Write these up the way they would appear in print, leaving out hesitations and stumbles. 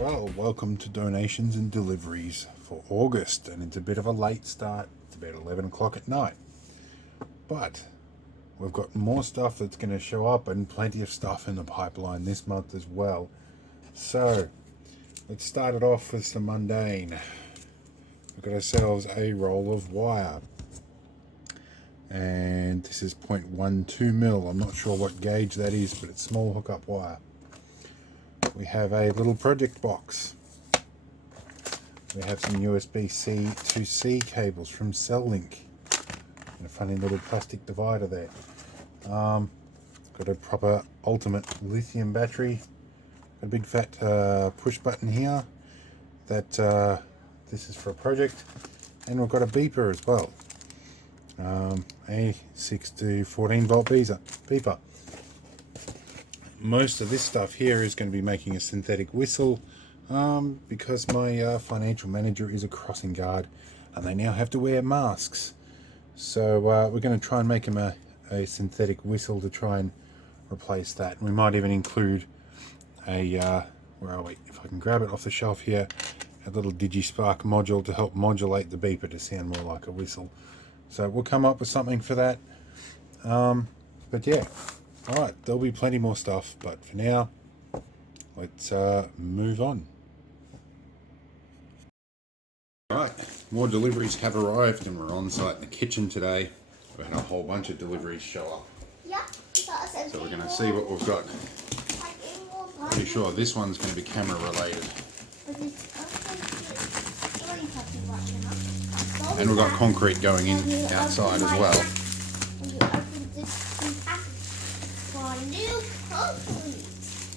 Well, welcome to donations and deliveries for August, and it's a bit of a late start. It's about 11 o'clock at night, but we've got more stuff that's going to show up and plenty of stuff in the pipeline this month as well. So let's start it off with some mundane. We've got ourselves a roll of wire, and this is 0.12 mil. I'm not sure what gauge that is, but it's small hookup wire. We have a little project box. We have some USB-C to C cables from CellLink, and a funny little plastic divider there. Got a proper ultimate lithium battery. A big fat push button here. That this is for a project, and we've got a beeper as well. A 6 to 14 volt beeper. Most of this stuff here is going to be making a synthetic whistle because my financial manager is a crossing guard and they now have to wear masks. So we're going to try and make him a synthetic whistle to try and replace that. We might even include a, where are we? If I can grab it off the shelf here, a little DigiSpark module to help modulate the beeper to sound more like a whistle. So we'll come up with something for that. But yeah. Alright, there'll be plenty more stuff, but for now, let's move on. Alright, more deliveries have arrived and we're on site in the kitchen today. We've had a whole bunch of deliveries show up. Yeah, so we're going to see what we've got. Pretty sure this one's going to be camera related. And we've got concrete going in outside as well.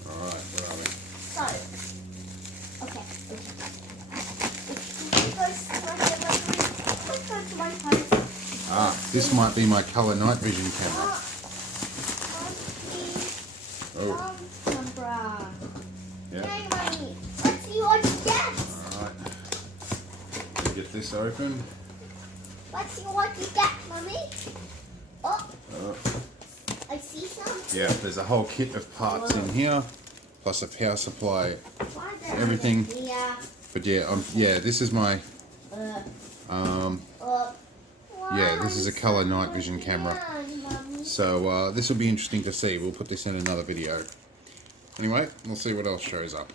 Alright, where are we? So, okay. This might be my colour night vision camera. Oh. Yeah. Let's see what you get. Alright. Get this open. Let's see what you get, Mummy. Oh. I see some. Yeah, there's a whole kit of parts in here, plus a power supply, everything. Yeah. But yeah, this is my yeah, this is a colour night vision camera. So this will be interesting to see. We'll put this in another video. Anyway, we'll see what else shows up.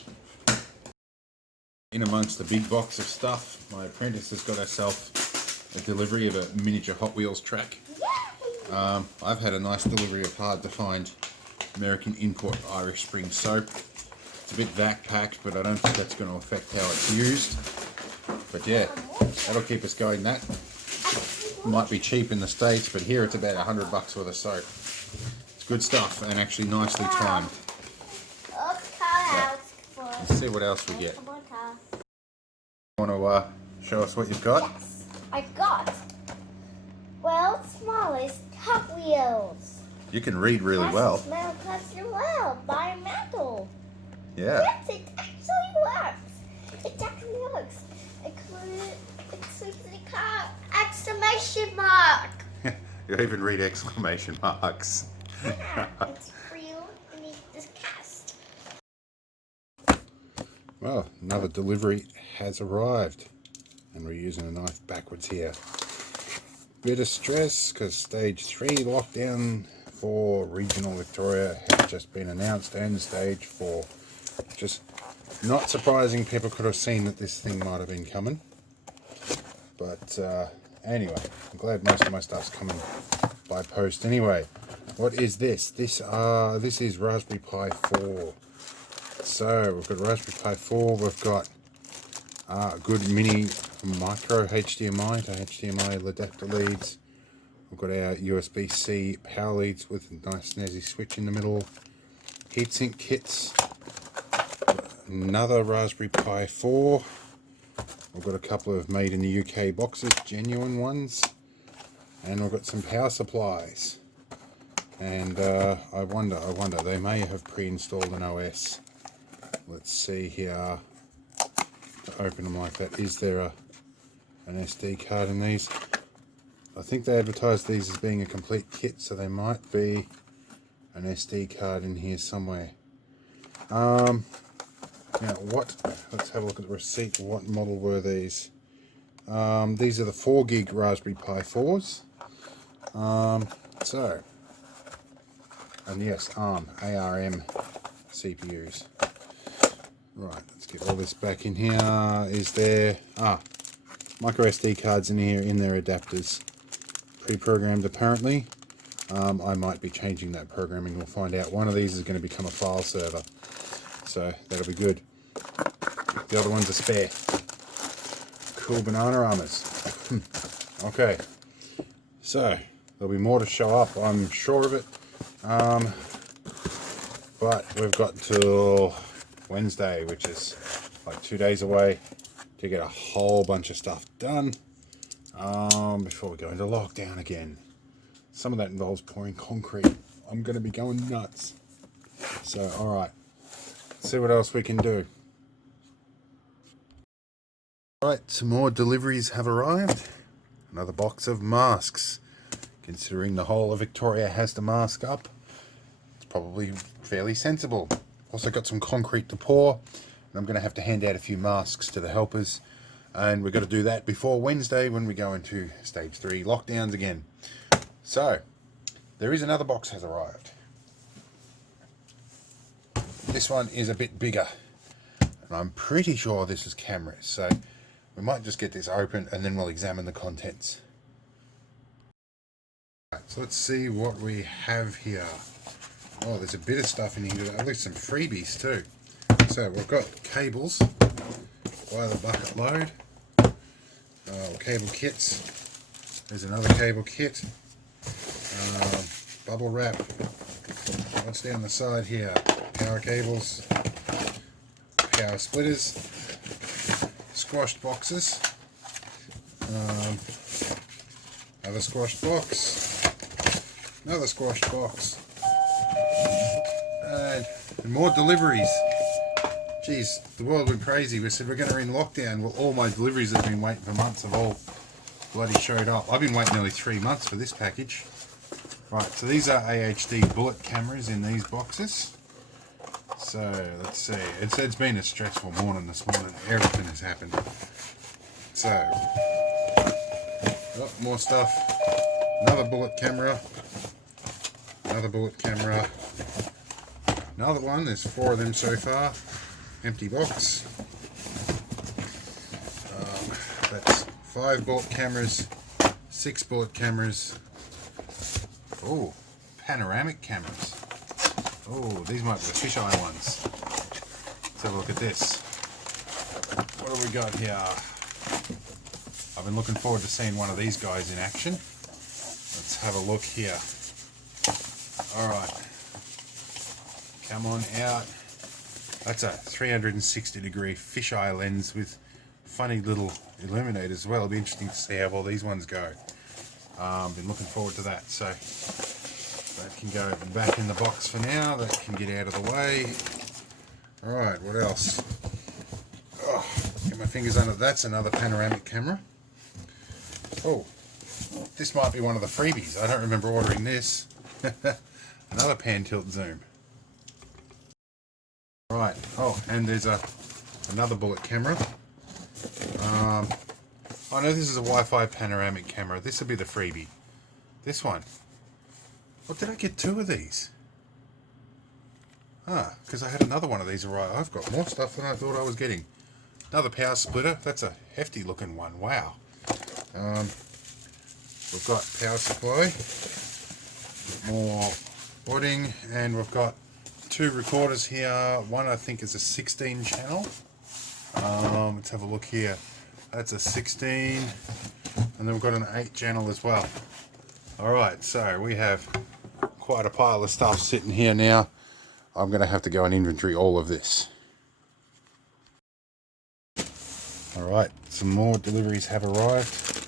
In amongst the big box of stuff, my apprentice has got herself a delivery of a miniature Hot Wheels track. I've had a nice delivery of hard to find American import Irish Spring soap. It's a bit vac packed, but I don't think that's going to affect how it's used. But yeah, that'll keep us going. That might be cheap in the States, but here it's about $100 worth of soap. It's good stuff and actually nicely timed. So, let's see what else we get. Want to show us what you've got? Yes, I've got world's smallest Hot Wheels. You can read really well. Smell cluster well by metal. Yeah. Yes, it actually works. It actually works. It sleeps in the car. Exclamation mark. You even read exclamation marks. Yeah, it's real and it's cast. Well, another delivery has arrived, and we're using a knife backwards here. Bit of stress because stage 3 lockdown for regional Victoria has just been announced, and stage 4. Just not surprising. People could have seen that this thing might have been coming. But anyway, I'm glad most of my stuff's coming by post anyway. What is this? This is Raspberry Pi 4. So we've got Raspberry Pi 4. We've got a good mini micro HDMI to HDMI lead adapter leads. We've got our USB-C power leads with a nice snazzy switch in the middle. Heatsink kits. Another Raspberry Pi 4. We've got a couple of made in the UK boxes, genuine ones. And we've got some power supplies. And I wonder, they may have pre-installed an OS. Let's see here. To open them like that, is there an SD card in these? I think they advertise these as being a complete kit, so there might be an SD card in here somewhere. Now let's have a look at the receipt. What model were these? These are the 4 gig Raspberry Pi 4s. And yes, ARM CPUs. Right, let's get all this back in here. Is there micro SD cards in here in their adapters, pre-programmed apparently. I might be changing that programming. We'll find out. One of these is going to become a file server, so that'll be good. The other one's a spare. Cool banana armors. Okay, so there'll be more to show up, I'm sure of it. But we've got till Wednesday, which is like 2 days away, to get a whole bunch of stuff done before we go into lockdown again. Some of that involves pouring concrete. I'm going to be going nuts. So, alright, see what else we can do. Alright, some more deliveries have arrived. Another box of masks. Considering the whole of Victoria has to mask up, it's probably fairly sensible. Also got some concrete to pour, and I'm going to have to hand out a few masks to the helpers. And we've got to do that before Wednesday when we go into stage 3 lockdowns again. So, there is another box has arrived. This one is a bit bigger. And I'm pretty sure this is cameras. So, we might just get this open and then we'll examine the contents. Right, so let's see what we have here. Oh, there's a bit of stuff in here, at least some freebies too. So we've got cables by the bucket load, cable kits. There's another cable kit, bubble wrap. What's down the side here? Power cables, power splitters, squashed boxes, another squashed box, another squashed box, and more deliveries. Jeez, the world went crazy. We said we're going to in lockdown. Well, all my deliveries that have been waiting for months have all bloody showed up. I've been waiting nearly 3 months for this package. Right, so these are AHD bullet cameras in these boxes. So, let's see. It's been a stressful morning this morning. Everything has happened. So, oh, more stuff. Another bullet camera. Another bullet camera. Another one. There's 4 of them so far. Empty box. That's 5 bullet cameras. 6 bullet cameras. Oh, panoramic cameras. Oh, these might be the fisheye ones. Let's have a look at this. What do we got here? I've been looking forward to seeing one of these guys in action. Let's have a look here. Alright. Come on out. That's a 360-degree fisheye lens with funny little illuminators as well. It'll be interesting to see how all these ones go. Been looking forward to that. So that can go back in the box for now. That can get out of the way. Alright, what else? Oh, get my fingers under. That's another panoramic camera. Oh, this might be one of the freebies. I don't remember ordering this. Another pan tilt zoom. Right. Oh, and there's another bullet camera. Oh no, this is a Wi-Fi panoramic camera. This will be the freebie. This one. What did I get 2 of these? Because I had another one of these arrive. I've got more stuff than I thought I was getting. Another power splitter. That's a hefty looking one. Wow. We've got power supply. More boarding, and we've got 2 recorders here. One I think is a 16 channel. Let's have a look here. That's a 16, and then we've got an 8 channel as well. Alright, so we have quite a pile of stuff sitting here now. I'm going to have to go and inventory all of this. Alright, some more deliveries have arrived,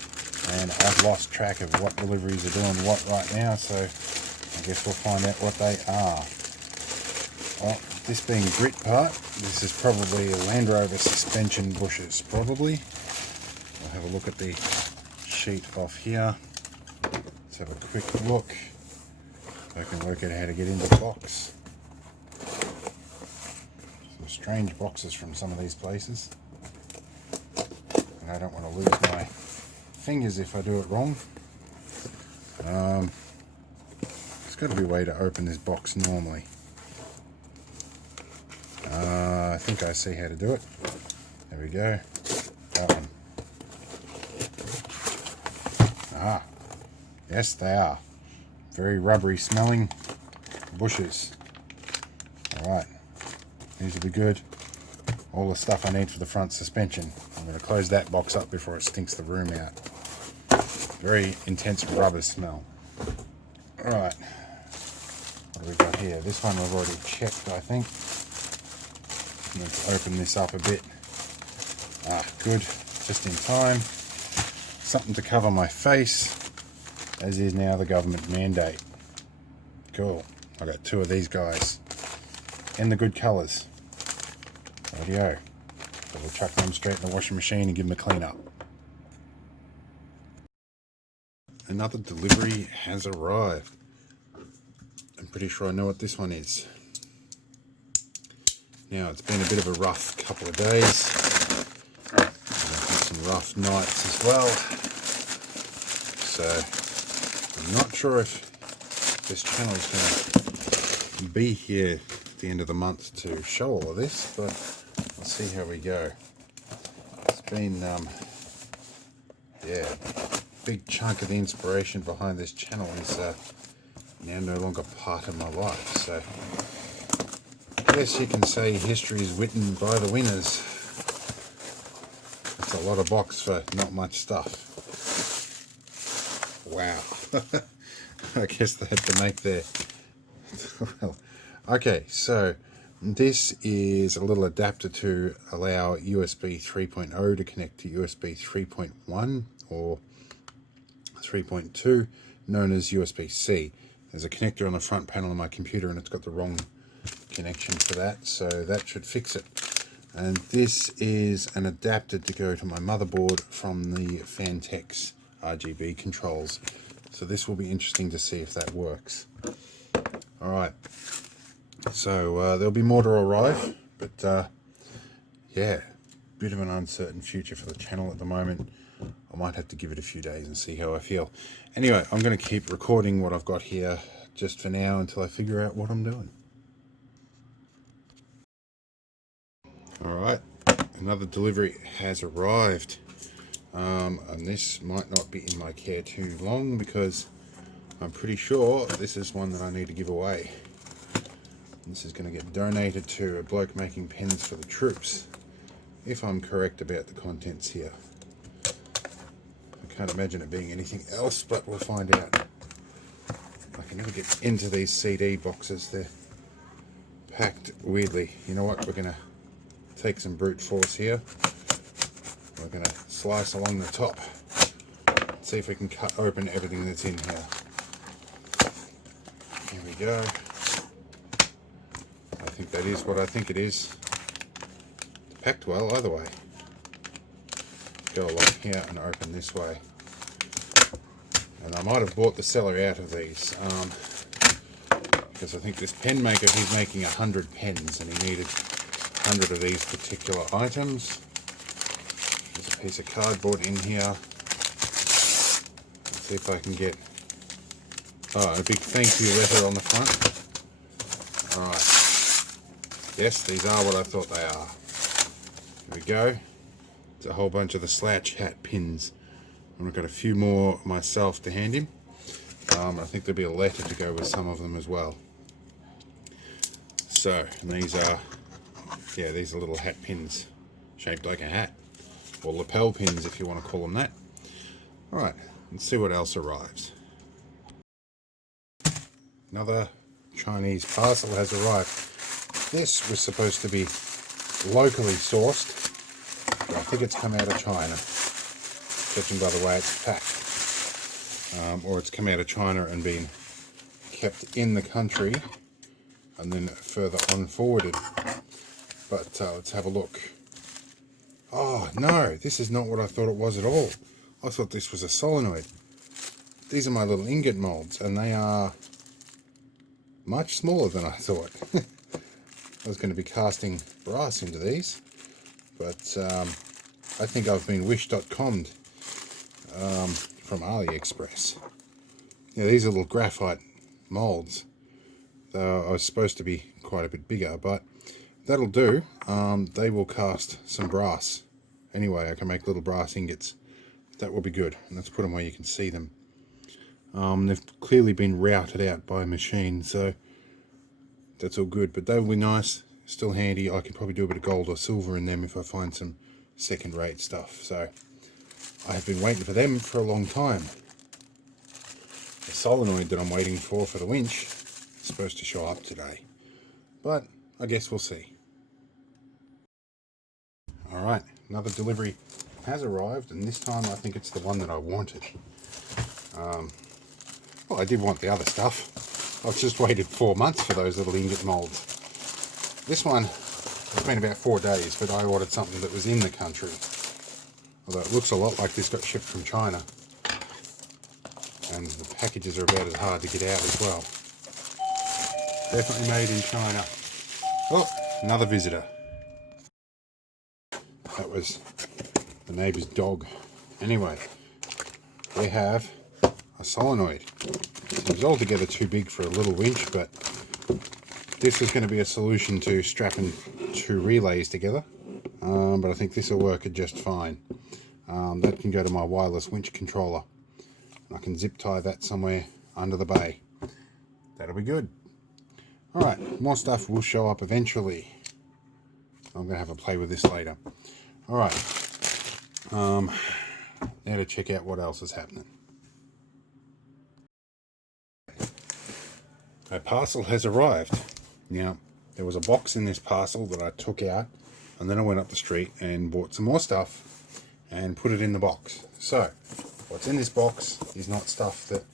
and I've lost track of what deliveries are doing what right now, so I guess we'll find out what they are. Well, this being grit part, this is probably a Land Rover suspension bushes, probably. I'll have a look at the sheet off here. Let's have a quick look. So I can work out how to get into the box. Some strange boxes from some of these places. And I don't want to lose my fingers if I do it wrong. There's got to be a way to open this box normally. I think I see how to do it. There we go. That one. Ah, yes they are. Very rubbery smelling bushes. Alright, these will be good. All the stuff I need for the front suspension. I'm going to close that box up before it stinks the room out. Very intense rubber smell. Alright, what do we got here? This one we've already checked, I think. Let's open this up a bit. Ah, good, just in time. Something to cover my face, as is now the government mandate. Cool. I got two of these guys in the good colours. Rightio. So we'll chuck them straight in the washing machine and give them a clean up. Another delivery has arrived. I'm pretty sure I know what this one is. Now, it's been a bit of a rough couple of days. Some rough nights as well. So, I'm not sure if this channel is going to be here at the end of the month to show all of this, but we'll see how we go. It's been, yeah, a big chunk of the inspiration behind this channel is now no longer part of my life. So, I guess you can say history is written by the winners. It's a lot of box for not much stuff. Wow. I guess they had to make their... well, okay, so this is a little adapter to allow USB 3.0 to connect to USB 3.1 or 3.2, known as USB-C. There's a connector on the front panel of my computer and it's got the wrong connection for that, so that should fix it. And this is an adapter to go to my motherboard from the Fantex RGB controls. So this will be interesting to see if that works. Alright, so there'll be more to arrive, but yeah, bit of an uncertain future for the channel at the moment. I might have to give it a few days and see how I feel. Anyway, I'm going to keep recording what I've got here just for now until I figure out what I'm doing. Alright, another delivery has arrived, and this might not be in my care too long because I'm pretty sure this is one that I need to give away. This is going to get donated to a bloke making pens for the troops, if I'm correct about the contents here. I can't imagine it being anything else, but we'll find out. I can never get into these CD boxes, they're packed weirdly. You know what, we're going to take some brute force here. We're going to slice along the top, see if we can cut open everything that's in here. Here we go. I think that is what I think it is. It's packed well either way. Go along here and open this way. And I might have bought the seller out of these because I think this pen maker, he's making 100 pens and he needed 100 of these particular items. There's a piece of cardboard in here. Let's see if I can get a big thank you letter on the front. Alright. Yes, these are what I thought they are. Here we go. It's a whole bunch of the slouch hat pins. And I've got a few more myself to hand him. I think there'll be a letter to go with some of them as well. So, and these are, yeah, these are little hat pins shaped like a hat, or lapel pins if you want to call them that. Alright, let's see what else arrives. Another Chinese parcel has arrived. This was supposed to be locally sourced, but I think it's come out of China, judging by the way it's packed. Or it's come out of China and been kept in the country and then further on forwarded. But let's have a look. Oh no, this is not what I thought it was at all. I thought this was a solenoid. These are my little ingot molds and they are much smaller than I thought. I was going to be casting brass into these, but I think I've been wish.com'd from AliExpress. Yeah, these are little graphite molds. Though I was supposed to be quite a bit bigger, but that'll do. They will cast some brass. Anyway, I can make little brass ingots. That will be good. And let's put them where you can see them. They've clearly been routed out by a machine, so that's all good. But they will be nice, still handy. I can probably do a bit of gold or silver in them if I find some second-rate stuff. So I have been waiting for them for a long time. The solenoid that I'm waiting for the winch is supposed to show up today, but I guess we'll see. Alright, another delivery has arrived, and this time I think it's the one that I wanted. Well, I did want the other stuff. I've just waited 4 months for those little ingot molds. This one, it's been about 4 days, but I ordered something that was in the country. Although it looks a lot like this got shipped from China. And the packages are about as hard to get out as well. Definitely made in China. Oh, another visitor. That was the neighbour's dog. Anyway, we have a solenoid. Seems altogether too big for a little winch, but this is going to be a solution to strapping 2 relays together. But I think this will work just fine. That can go to my wireless winch controller. I can zip tie that somewhere under the bay. That'll be good. Alright, more stuff will show up eventually. I'm going to have a play with this later. Alright, now to check out what else is happening. A parcel has arrived. Now, there was a box in this parcel that I took out, and then I went up the street and bought some more stuff and put it in the box. So, what's in this box is not stuff that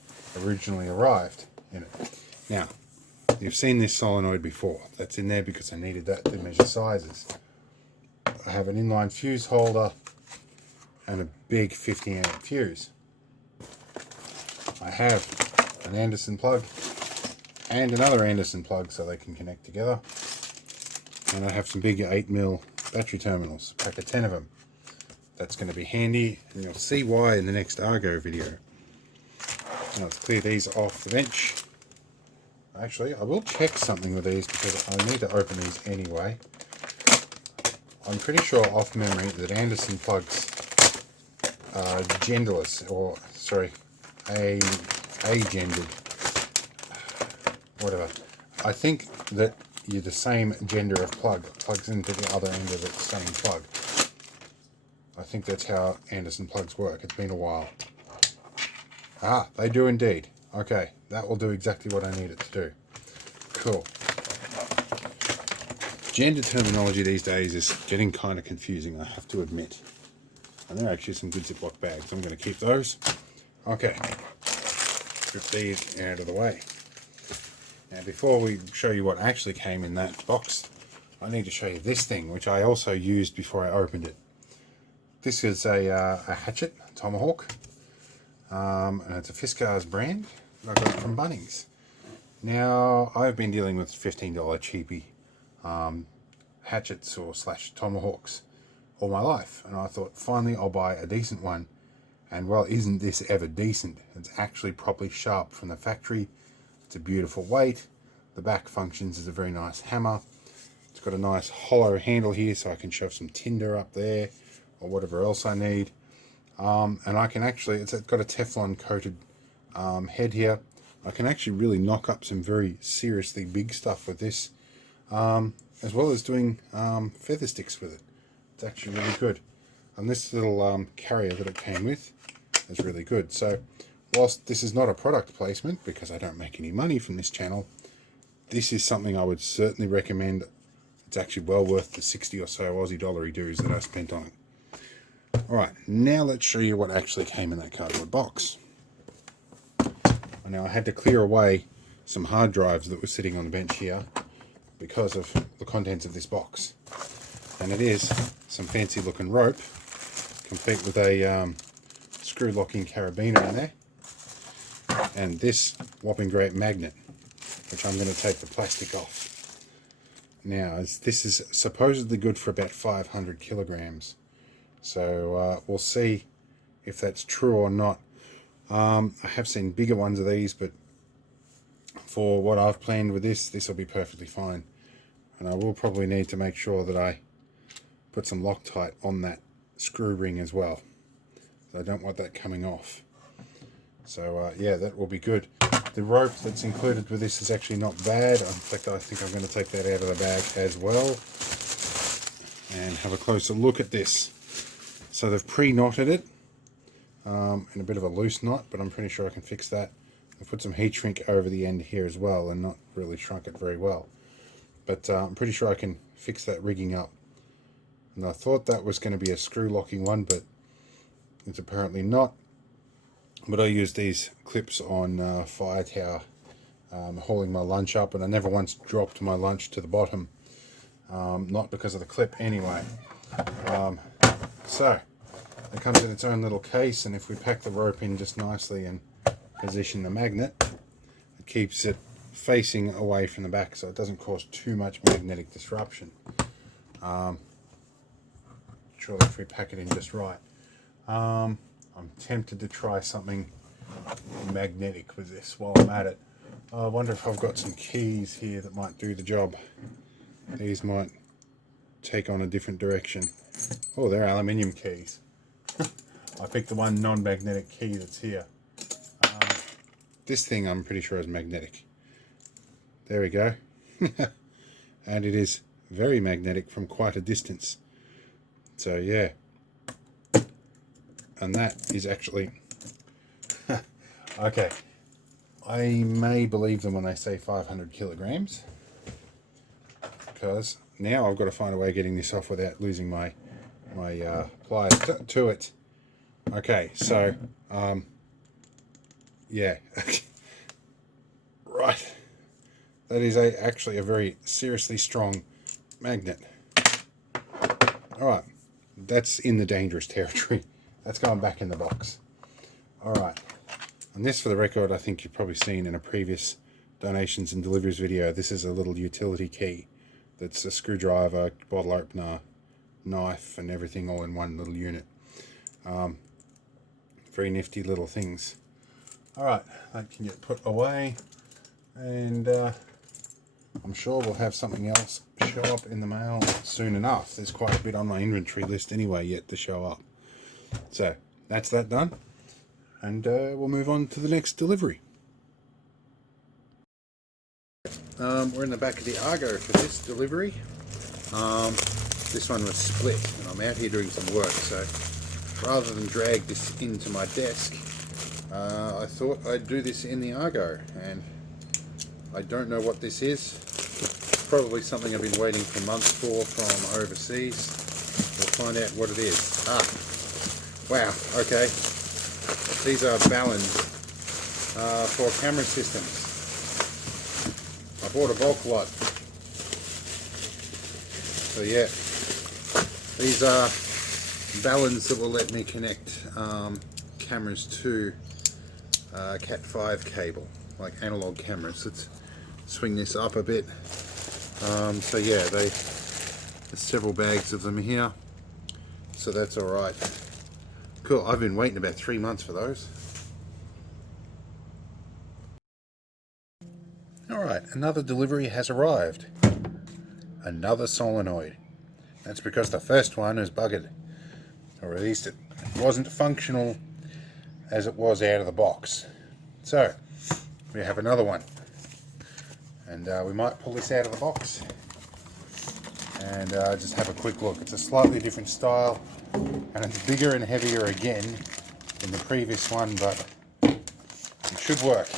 originally arrived in it. Now, you've seen this solenoid before. That's in there because I needed that to measure sizes. I have an inline fuse holder and a big 50 amp fuse. I have an Anderson plug and another Anderson plug so they can connect together. And I have some big 8mm battery terminals, a pack of 10 of them. That's going to be handy, and you'll see why in the next Argo video. Now let's clear these off the bench. Actually, I will check something with these because I need to open these anyway. I'm pretty sure off memory that Anderson plugs are genderless, or sorry, agendered. Whatever. I think that you're the same gender of plug plugs into the other end of the same plug. I think that's how Anderson plugs work. It's been a while. Ah, they do indeed. Okay, that will do exactly what I need it to do. Cool. Gender terminology these days is getting kind of confusing, I have to admit. And there are actually some good Ziploc bags. I'm going to keep those. Okay. Strip these out of the way. Now, before we show you what actually came in that box, I need to show you this thing, which I also used before I opened it. This is a Hatchet Tomahawk, and it's a Fiskars brand that I got from Bunnings. Now, I've been dealing with $15 cheapy hatchets or / tomahawks all my life, and I thought finally I'll buy a decent one. And well, isn't this ever decent? It's actually properly sharp from the factory. It's a beautiful weight. The back functions as a very nice hammer. It's got a nice hollow handle here so I can shove some tinder up there or whatever else I need. And I can actually, it's got a Teflon coated head here. I can actually really knock up some very seriously big stuff with this, as well as doing feather sticks with it. It's actually really good. And this little carrier that it came with is really good. So whilst this is not a product placement because I don't make any money from this channel, this is something I would certainly recommend. It's actually well worth the 60 or so Aussie dollary dues that I spent on it. Alright, now let's show you what actually came in that cardboard box. Now I had to clear away some hard drives that were sitting on the bench here because of the contents of this box. And it is some fancy looking rope, complete with a screw locking carabiner in there, and this whopping great magnet, which I'm going to take the plastic off. now is this is supposedly good for about 500 kilograms. So we'll see if that's true or not. I have seen bigger ones of these, but for what I've planned with this will be perfectly fine. And I will probably need to make sure that I put some Loctite on that screw ring as well. So I don't want that coming off. So yeah, that will be good. The rope that's included with this is actually not bad. In fact, I think I'm going to take that out of the bag as well and have a closer look at this. So they've pre-knotted it in a bit of a loose knot, but I'm pretty sure I can fix that. I've put some heat shrink over the end here as well and not really shrunk it very well. But I'm pretty sure I can fix that rigging up. And I thought that was going to be a screw locking one, but it's apparently not. But I used these clips on fire tower hauling my lunch up, and I never once dropped my lunch to the bottom. Not because of the clip anyway. So it comes in its own little case, and if we pack the rope in just nicely and position the magnet, it keeps it facing away from the back so it doesn't cause too much magnetic disruption. Surely if we pack it in just right. I'm tempted to try something magnetic with this while I'm at it. I wonder if I've got some keys here that might do the job. These might take on a different direction. Oh, they're aluminium keys. I picked the one non-magnetic key that's here. This thing I'm pretty sure is magnetic. There we go. And it is very magnetic from quite a distance. So yeah. And that is actually... okay. I may believe them when they say 500 kilograms. Because now I've got to find a way of getting this off without losing my pliers to it. Okay, so... yeah. Right. That is actually a very seriously strong magnet. Alright. That's in the dangerous territory. That's going back in the box. Alright. And this, for the record, I think you've probably seen in a previous donations and deliveries video. This is a little utility key. That's a screwdriver, bottle opener, knife, and everything all in one little unit. Very nifty little things. Alright, that can get put away. And I'm sure we'll have something else show up in the mail soon enough. There's quite a bit on my inventory list anyway yet to show up. So that's that done, and we'll move on to the next delivery. We're in the back of the Argo for this delivery. This one was split and I'm out here doing some work, so rather than drag this into my desk, I thought I'd do this in the Argo, and I don't know what this is. Probably something I've been waiting for months for from overseas. We'll find out what it is. Wow, okay. These are ballons for camera systems. I bought a bulk lot. So yeah, these are ballons that will let me connect cameras to Cat 5 cable, like analog cameras. Let's swing this up a bit. So yeah, there's several bags of them here, so that's alright. Cool, I've been waiting about 3 months for those. Alright, another delivery has arrived. Another solenoid. That's because the first one is buggered. Or at least it wasn't functional as it was out of the box. So, we have another one. And we might pull this out of the box and just have a quick look. It's a slightly different style, and it's bigger and heavier again than the previous one, but it should work.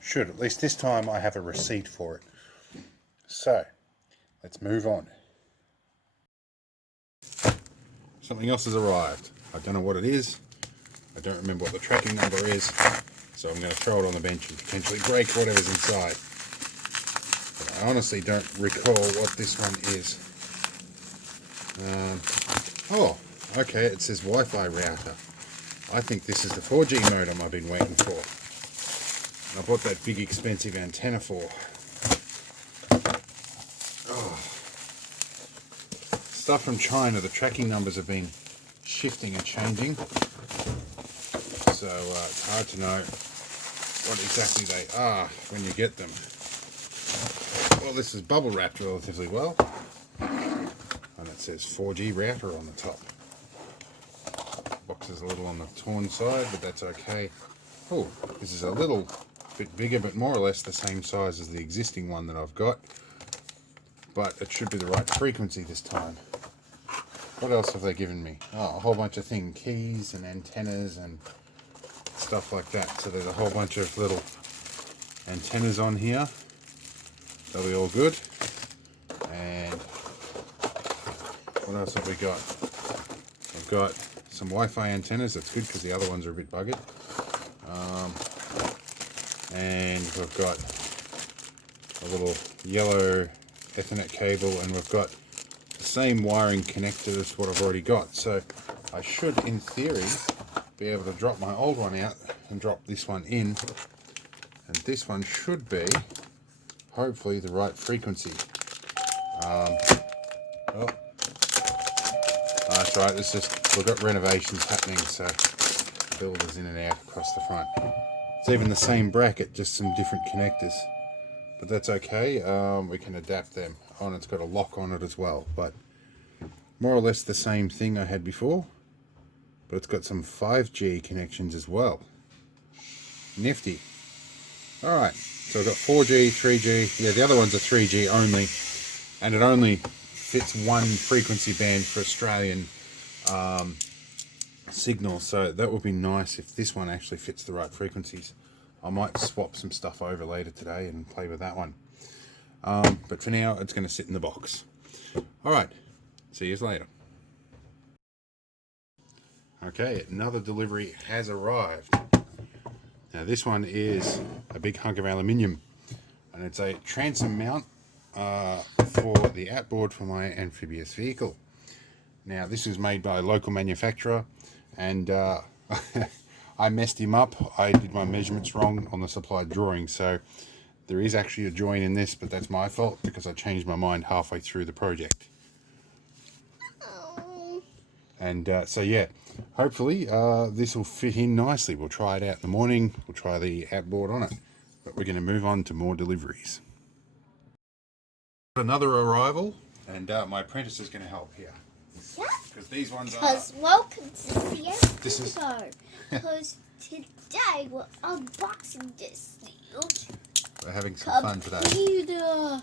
Should, at least this time I have a receipt for it. So, let's move on. Something else has arrived. I don't know what it is. I don't remember what the tracking number is, so I'm going to throw it on the bench and potentially break whatever's inside. But I honestly don't recall what this one is. Oh, okay, it says Wi-Fi router. I think this is the 4G modem I've been waiting for. And I bought that big expensive antenna for. Stuff from China, the tracking numbers have been shifting and changing, so it's hard to know what exactly they are when you get them. Well, this is bubble wrapped relatively well, and it says 4G router on the top. Box is a little on the torn side, but that's okay. Oh, this is a little bit bigger, but more or less the same size as the existing one that I've got, but it should be the right frequency this time. What else have they given me? Oh, a whole bunch of things, keys and antennas and stuff like that. So there's a whole bunch of little antennas on here. They'll be all good. And what else have we got? We've got some Wi-Fi antennas. That's good because the other ones are a bit buggered. And we've got a little yellow Ethernet cable, and we've got the same wiring connector as what I've already got. So I should, in theory, be able to drop my old one out and drop this one in, and this one should be hopefully the right frequency. That's right, it's just we've got renovations happening, so the builder's in and out across the front. It's even the same bracket, just some different connectors, but that's okay. We can adapt them. Oh, and it's got a lock on it as well, but more or less the same thing I had before, but it's got some 5G connections as well. Nifty. Alright, so I've got 4G, 3G, yeah, the other ones are 3G only, and it only fits one frequency band for Australian signal, so that would be nice if this one actually fits the right frequencies. I might swap some stuff over later today and play with that one. But for now, it's going to sit in the box. Alright, see you later. Okay, another delivery has arrived. Now this one is a big hunk of aluminium, and it's a transom mount for the outboard for my amphibious vehicle. Now this was made by a local manufacturer, and I messed him up. I did my measurements wrong on the supplied drawing, so there is actually a join in this, but that's my fault because I changed my mind halfway through the project. And so yeah, hopefully this will fit in nicely. We'll try it out in the morning, we'll try the outboard on it, but we're going to move on to more deliveries. Another arrival, and my apprentice is going to help here. Yeah. Because these ones are... Because welcome to the episode. Because today we're unboxing this deal. We're having some fun today. Computer.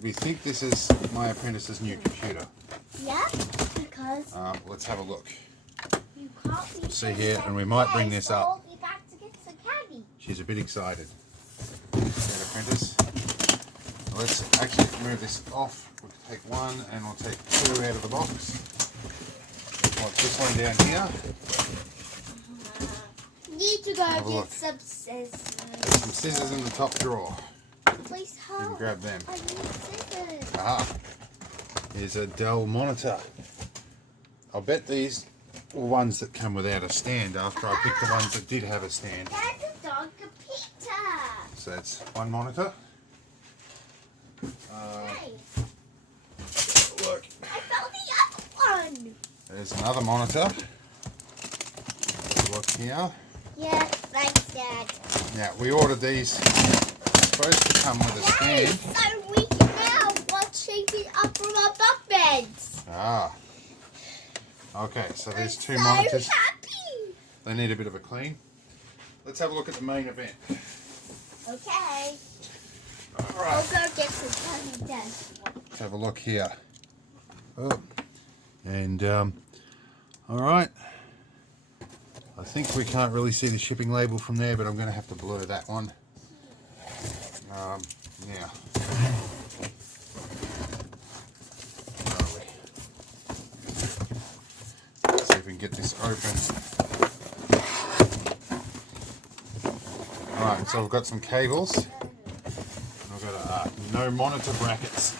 We think this is my apprentice's new computer. Yeah, because... let's have a look. You can't be See here, and we might bring this up. I'll be back to get some candy. She's a bit excited. Okay, apprentice. Let's actually move this off. We'll take one and we'll take two out of the box. We'll put this one down here. Need to go get some scissors. There's some scissors in the top drawer. Please You help. can grab them. I need scissors. Aha. Here's a Dell monitor. I'll bet these were ones that come without a stand after I picked the ones that did have a stand. That's a dog computer. So that's one monitor. Hey, Look, I found the other one. there's another monitor. Look here. Yeah, thanks, Dad. Now we ordered these. Supposed to come with a stand. So we can now watch it up from our bunk beds. Ah. Okay, so there's two I'm monitors. so happy. They need a bit of a clean. Let's have a look at the main event. Okay. I'll Alright, go get some candy then. let's have a look here. Oh. And, alright. I think we can't really see the shipping label from there, but I'm going to have to blur that one. Yeah. Where are we? Let's see if we can get this open. Alright, so we've got some cables. I've got no monitor brackets.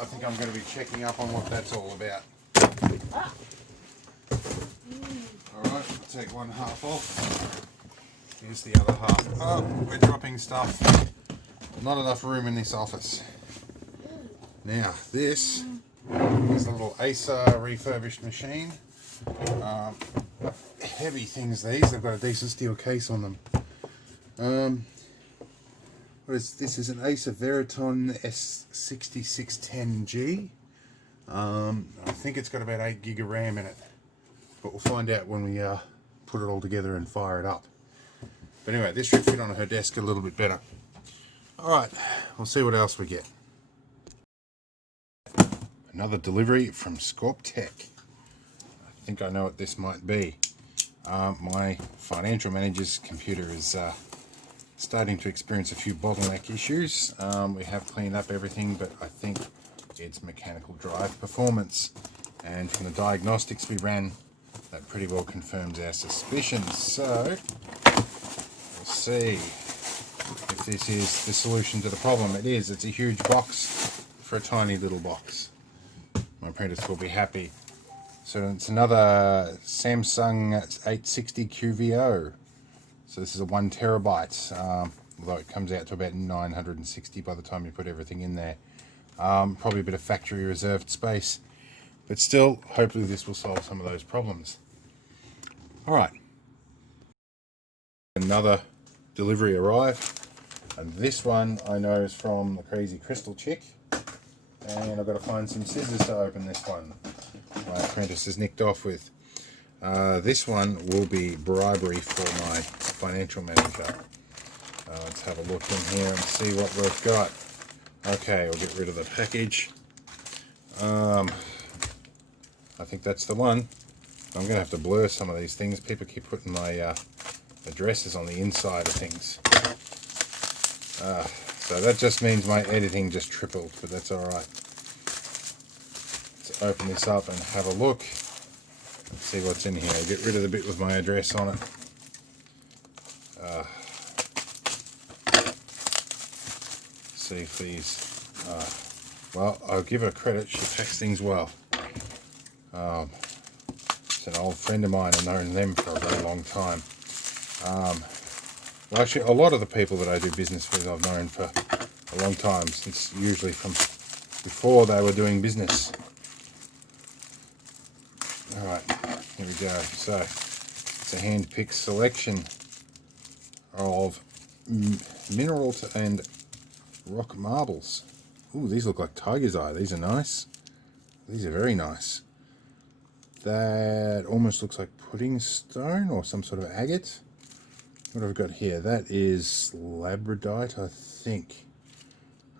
I think I'm going to be checking up on what that's all about. Alright, I'll take one half off. Here's the other half. Oh, we're dropping stuff. Not enough room in this office. Now this is a little Acer refurbished machine. Heavy things these. They've got a decent steel case on them. This is an Acer Veriton S6610G. I think it's got about 8 gig of RAM in it, but we'll find out when we put it all together and fire it up. But anyway, this should fit on her desk a little bit better. Alright, we'll see what else we get. Another delivery from Scorp Tech. I think I know what this might be. My financial manager's computer is starting to experience a few bottleneck issues. We have cleaned up everything, but I think it's mechanical drive performance. And from the diagnostics we ran, that pretty well confirms our suspicions. So, we'll see if this is the solution to the problem. It is. It's a huge box for a tiny little box. My apprentice will be happy. So it's another Samsung 860 QVO. So this is a 1 terabyte, although it comes out to about 960 by the time you put everything in there. Probably a bit of factory reserved space, but still, hopefully this will solve some of those problems. Alright, another delivery arrived, and this one I know is from the Crazy Crystal Chick, and I've got to find some scissors to open this one. My apprentice has nicked off with. This one will be bribery for my financial manager. Let's have a look in here and see what we've got. Okay, we'll get rid of the package. I think that's the one. I'm going to have to blur some of these things. People keep putting my addresses on the inside of things. So that just means my editing just tripled, but that's alright. Let's open this up and have a look. Let's see what's in here. I'll get rid of the bit with my address on it. See if these... well, I'll give her credit. She packs things well. It's an old friend of mine. I've known them for a very long time. Well, actually, a lot of the people that I do business with I've known for a long time, since usually from before they were doing business. Alright, here we go. So, it's a hand-picked selection of mineral and rock marbles. Ooh, these look like tiger's eye. These are nice. These are very nice. That almost looks like pudding stone or some sort of agate. What have I got here? That is labradorite, I think.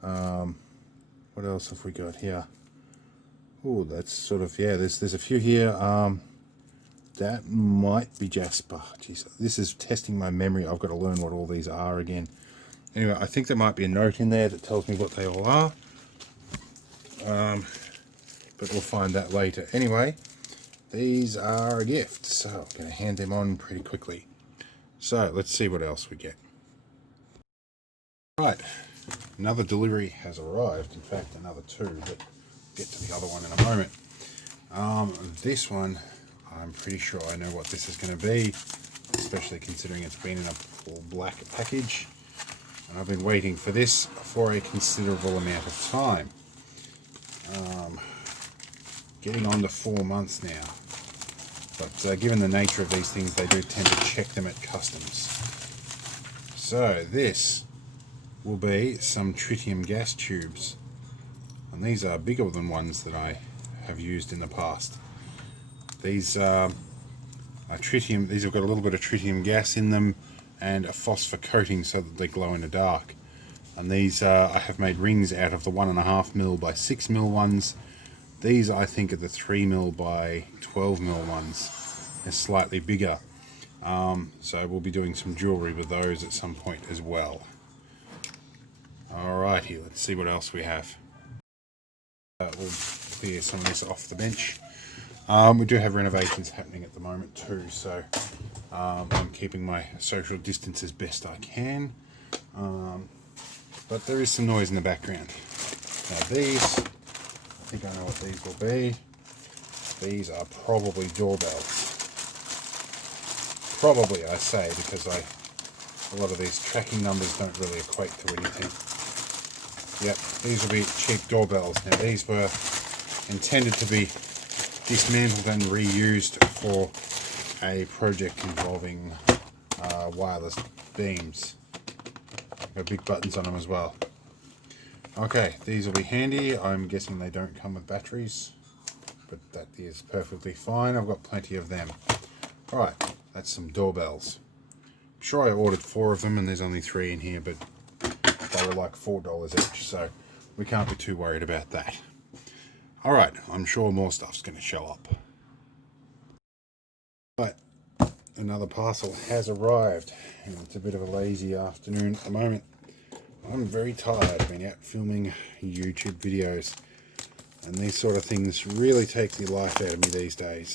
What else have we got here? Oh, that's sort of, yeah, there's a few here. That might be jasper. Jeez, this is testing my memory. I've got to learn what all these are again. Anyway, I think there might be a note in there that tells me what they all are. But we'll find that later. Anyway, these are a gift, so I'm going to hand them on pretty quickly. So, let's see what else we get. Right, another delivery has arrived. In fact, another two, but we'll get to the other one in a moment. This one, I'm pretty sure I know what this is going to be, especially considering it's been in a full black package. And I've been waiting for this for a considerable amount of time. Getting on to 4 months now. But given the nature of these things, they do tend to check them at customs. So this will be some Tritium Gas Tubes. And these are bigger than ones that I have used in the past. These are tritium, these have got a little bit of tritium gas in them and a phosphor coating so that they glow in the dark. And these I have made rings out of the 1.5mm by 6mm ones. These I think are the 3mm by 12mm ones. They're slightly bigger. So we'll be doing some jewellery with those at some point as well. Alrighty, let's see what else we have. We'll clear some of this off the bench. We do have renovations happening at the moment too, so I'm keeping my social distance as best I can. But there is some noise in the background. Now these, I think I know what these will be. These are probably doorbells. Probably, I say, because a lot of these tracking numbers don't really equate to anything. Yep, these will be cheap doorbells. Now these were intended to be dismantled and reused for a project involving wireless beams. Got big buttons on them as well. Okay, these will be handy. I'm guessing they don't come with batteries, but that is perfectly fine. I've got plenty of them. Alright, that's some doorbells. I'm sure I ordered 4 of them and there's only 3 in here, but they were like $4 each, so we can't be too worried about that. Alright, I'm sure more stuff's going to show up. But another parcel has arrived, and it's a bit of a lazy afternoon at the moment. I'm very tired. I've been out filming YouTube videos, and these sort of things really take the life out of me these days.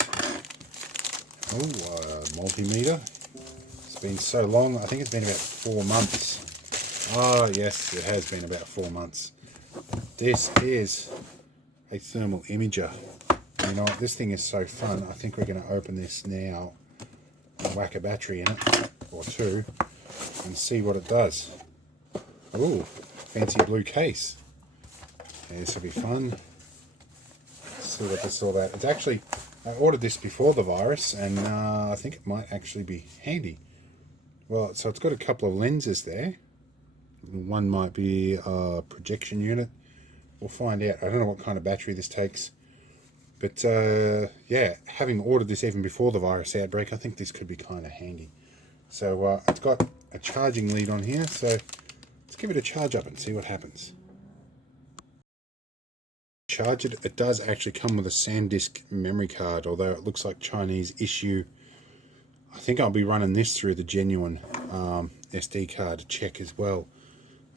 Oh, multimeter. It's been so long. I think it's been about 4 months. Ah, yes, it has been about 4 months. This is a thermal imager. You know what? This thing is so fun. I think we're going to open this now and whack a battery in it, or 2, and see what it does. Ooh, fancy blue case. Yeah, this will be fun. Let's see what this is all about. It's actually, I ordered this before the virus, and I think it might actually be handy. Well, so it's got a couple of lenses there. One might be a projection unit. We'll find out. I don't know what kind of battery this takes. But yeah, having ordered this even before the virus outbreak, I think this could be kind of handy. So it's got a charging lead on here, so let's give it a charge up and see what happens. Charge it. It does actually come with a SanDisk memory card, although it looks like Chinese issue. I think I'll be running this through the genuine SD card to check as well,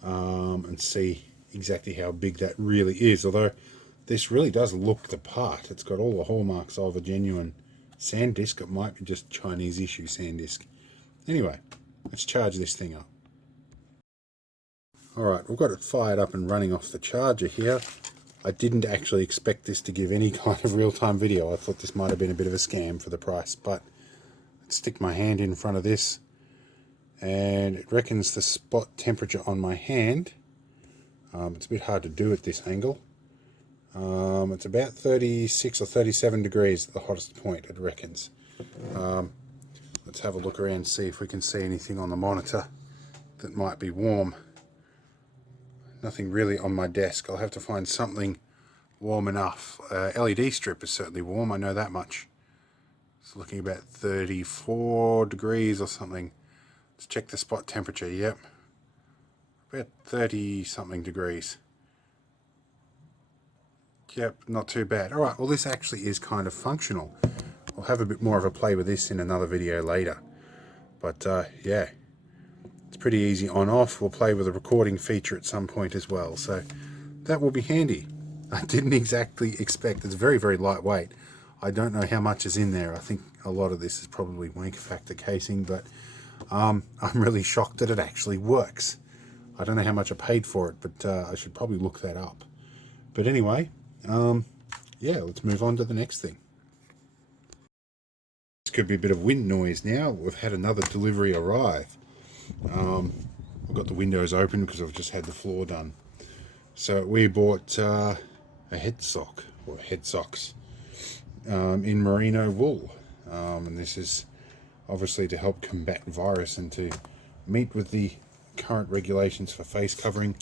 and see exactly how big that really is. Although this really does look the part. It's got all the hallmarks of a genuine SanDisk. It might be just Chinese issue SanDisk. Anyway, let's charge this thing up. Alright, we've got it fired up and running off the charger here. I didn't actually expect this to give any kind of real-time video. I thought this might have been a bit of a scam for the price, but let's stick my hand in front of this, and it reckons the spot temperature on my hand. It's a bit hard to do at this angle. It's about 36 or 37 degrees at the hottest point, it reckons. Let's have a look around and see if we can see anything on the monitor that might be warm. Nothing really on my desk. I'll have to find something warm enough. LED strip is certainly warm, I know that much. It's looking about 34 degrees or something. Let's check the spot temperature. Yep, about 30 something degrees. Yep, not too bad. Alright, well this actually is kind of functional. I'll have a bit more of a play with this in another video later. But yeah, it's pretty easy on off. We'll play with a recording feature at some point as well, so that will be handy. I didn't exactly expect. It's very, very lightweight. I don't know how much is in there. I think a lot of this is probably wank factor casing, but I'm really shocked that it actually works. I don't know how much I paid for it, but I should probably look that up. But anyway, yeah, let's move on to the next thing. This could be a bit of wind noise now. We've had another delivery arrive. I've got the windows open because I've just had the floor done. So we bought a head sock, or head socks, in merino wool. And this is obviously to help combat virus and to meet with the current regulations for face covering.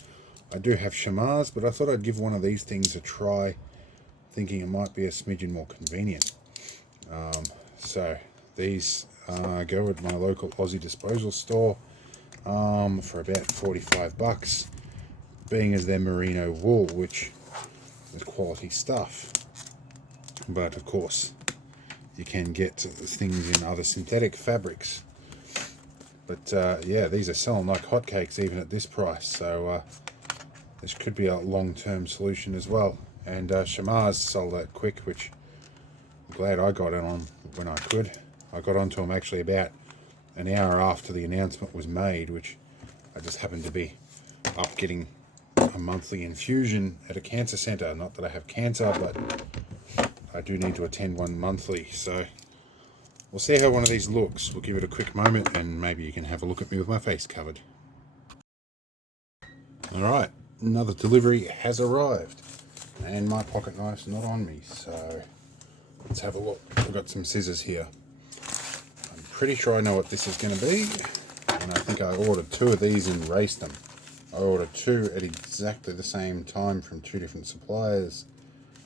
I do have chamois, but I thought I'd give one of these things a try, thinking it might be a smidgen more convenient. So these go at my local Aussie disposal store for about 45 bucks, being as they're merino wool, which is quality stuff. But of course you can get things in other synthetic fabrics. But yeah, these are selling like hotcakes even at this price, so this could be a long-term solution as well. And chamois sold out quick, which I'm glad I got in on when I could. I got onto them actually about an hour after the announcement was made, which I just happened to be up getting a monthly infusion at a cancer centre. Not that I have cancer, but I do need to attend one monthly, so we'll see how one of these looks. We'll give it a quick moment and maybe you can have a look at me with my face covered. Alright, another delivery has arrived. And my pocket knife's not on me, so let's have a look. I've got some scissors here. I'm pretty sure I know what this is going to be. And I think I ordered 2 of these and raced them. I ordered 2 at exactly the same time from 2 different suppliers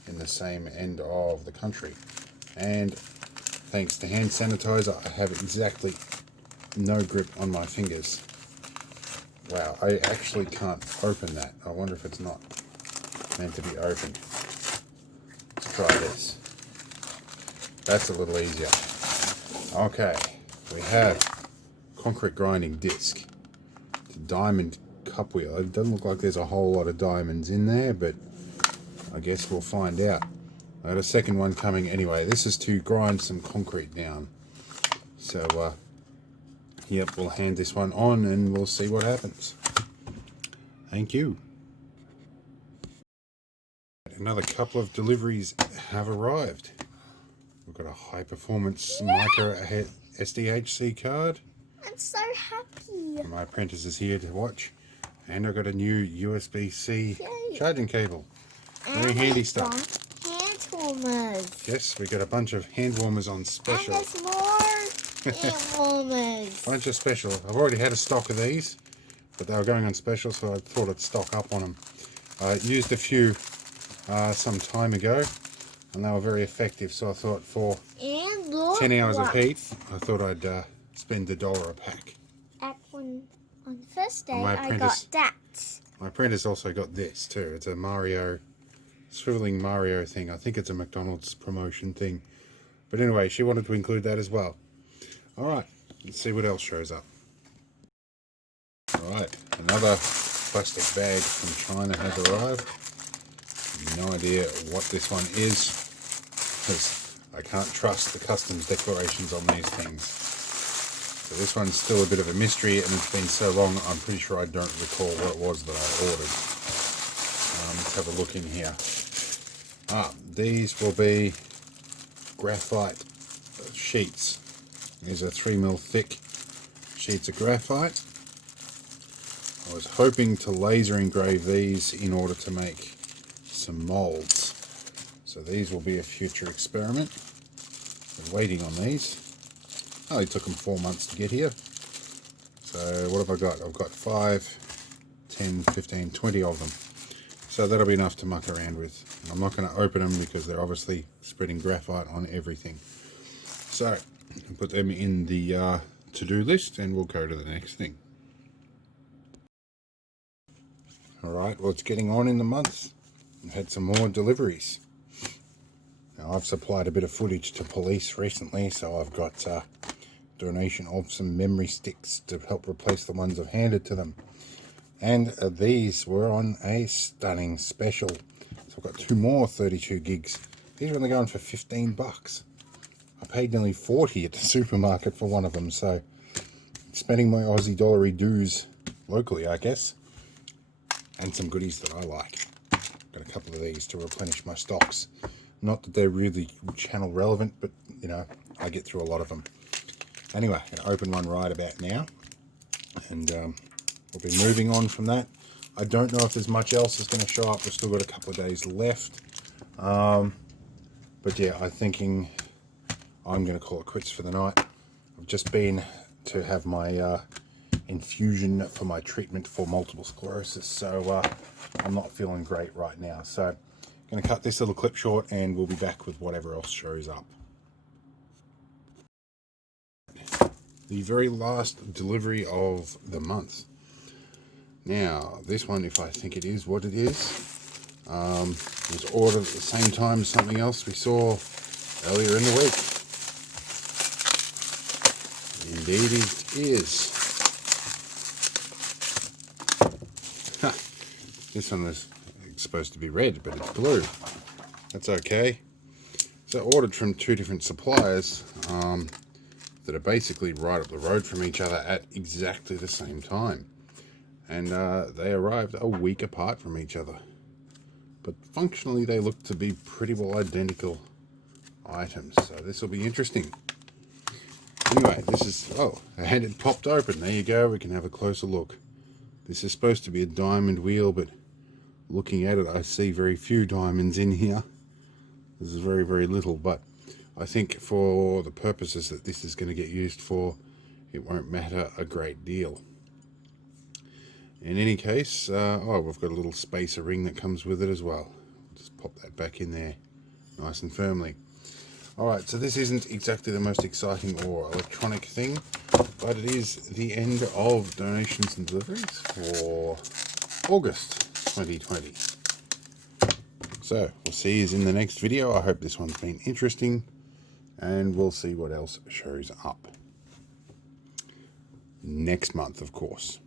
in the same end of the country. And thanks to hand sanitizer, I have exactly no grip on my fingers. Wow, I actually can't open that. I wonder if it's not meant to be opened. Let's try this. That's a little easier. Okay, we have concrete grinding disc. It's a diamond cup wheel. It doesn't look like there's a whole lot of diamonds in there, but I guess we'll find out. I got a second one coming anyway. This is to grind some concrete down. So, yep, we'll hand this one on and we'll see what happens. Thank you. Another couple of deliveries have arrived. We've got a high performance micro SDHC card. I'm so happy. My apprentice is here to watch. And I've got a new USB-C charging cable. Very handy stuff. Hand warmers. Yes, we got a bunch of hand warmers on special. And there's more hand warmers. Bunch of special. I've already had a stock of these, but they were going on special, so I thought I'd stock up on them. I used a few some time ago, and they were very effective, so I thought for 10 hours of heat, I thought I'd spend $1 a pack. On the first day, My I got that. My apprentice also got this too. It's a swiveling Mario thing. I think it's a McDonald's promotion thing. But anyway, she wanted to include that as well. Alright, let's see what else shows up. Alright, another plastic bag from China has arrived. No idea what this one is, because I can't trust the customs declarations on these things. So this one's still a bit of a mystery, and it's been so long I'm pretty sure I don't recall what it was that I ordered. Let's have a look in here. These will be graphite sheets. These are 3mm thick sheets of graphite. I was hoping to laser engrave these in order to make some molds. So these will be a future experiment. I'm waiting on these. Only took them 4 months to get here. So what have I got? I've got 5, 10, 15, 20 of them. So that'll be enough to muck around with. I'm not going to open them because they're obviously spreading graphite on everything. So I'll put them in the to-do list and we'll go to the next thing. Alright, well, it's getting on in the month. I've had some more deliveries. Now I've supplied a bit of footage to police recently, so I've got donation of some memory sticks to help replace the ones I've handed to them. And these were on a stunning special. So I've got 2 more 32 gigs. These are only going for 15 bucks. I paid nearly 40 at the supermarket for one of them, so spending my Aussie dollary dues locally, I guess. And some goodies that I like. Got a couple of these to replenish my stocks. Not that they're really channel relevant, but you know, I get through a lot of them. Anyway, I'm going to open one right about now, and we'll be moving on from that. I don't know if there's much else that's going to show up. We've still got a couple of days left. But yeah, I'm thinking I'm going to call it quits for the night. I've just been to have my infusion for my treatment for multiple sclerosis, so I'm not feeling great right now. So I'm going to cut this little clip short and we'll be back with whatever else shows up. The very last delivery of the month. Now, this one, if I think it is what it is, was ordered at the same time as something else we saw earlier in the week. Indeed it is. This one was supposed to be red, but it's blue. That's okay. So ordered from 2 different suppliers that are basically right up the road from each other at exactly the same time. And they arrived a week apart from each other. But functionally they look to be pretty well identical items. So this will be interesting. Anyway, this is, and it popped open. There you go, we can have a closer look. This is supposed to be a diamond wheel, but looking at it, I see very few diamonds in here. This is very, very little, but I think for the purposes that this is going to get used for, it won't matter a great deal. In any case, oh, we've got a little spacer ring that comes with it as well. Just pop that back in there nice and firmly. Alright, so this isn't exactly the most exciting or electronic thing, but it is the end of donations and deliveries for August 2020. So, we'll see you in the next video. I hope this one's been interesting, and we'll see what else shows up next month, of course.